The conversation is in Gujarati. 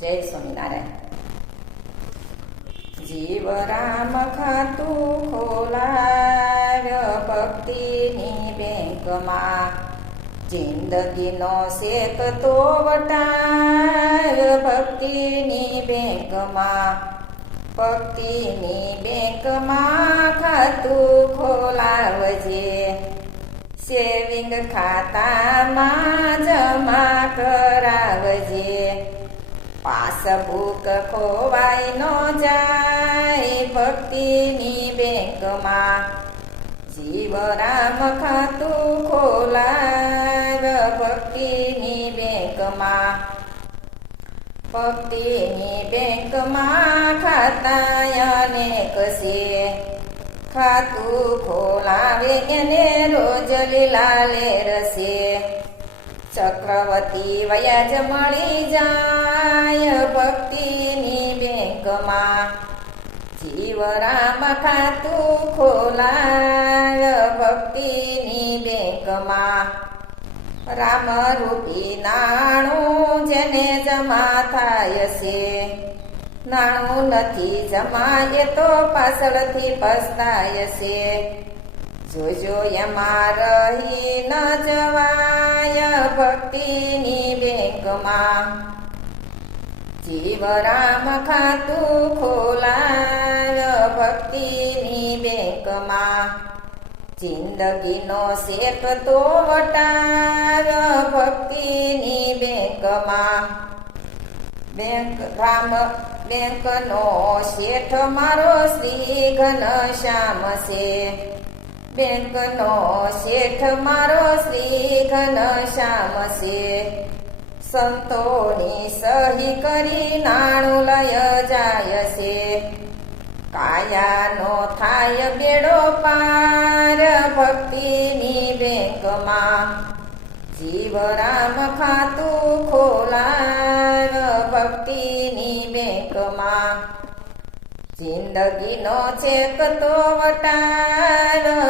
જય સ્વામિનારાયણ. જીવ રામ ખાતું ખોલાય ભક્તિની બેંકમાં. જિંદગીનો શેક તો વટાય ભક્તિની બેંકમાં. ભક્તિની બેંકમાં ખાતું ખોલાવજે. સેવિંગ ખાતામાં જમા કરાવજે. પાસબુક ખોવાઈ ન જાય ભક્તિની બેંકમાં જીવરામ ખાતું ખોલાવ ભક્તિની બેંકમાં ભક્તિની બેંકમાં ખાતા અનેક છે ખાતું ખોલાવે એને રોજ લીલાલે રસે ચક્રવર્તી વ્યાજ મળી જાય બેંકમાં જીવરામ ખાતું ખોલાય ભક્તિની બેંકમાં. રામ રૂપી નાણું જેને જમા થાય છે. નાણું નથી જમાય તો પાછળથી પસ્તાય છે. જોજો એમાં રહી ન જવાય ભક્તિની બેંકમાં. જીવરામ ખાતું ખોલાય ભક્તિની બેંકમાં. જિંદગીનો શેક તો વટાર ભક્તિની બેંકમાં. બેંક રામ બેંકનો શેઠ મારો શ્રી ઘનશ્યામ છે. બેંકનો શેઠ મારો શ્રી ઘનશ્યામ છે. સંતોની સહી કરી નાણું લય જાય છે કાયાનો થાય બેડો પાર ભક્તિની બેંકમાં. જીવરામ ખાતું ખોલાર ભક્તિની બેંકમાં. જિંદગીનો ચેક તો વટાર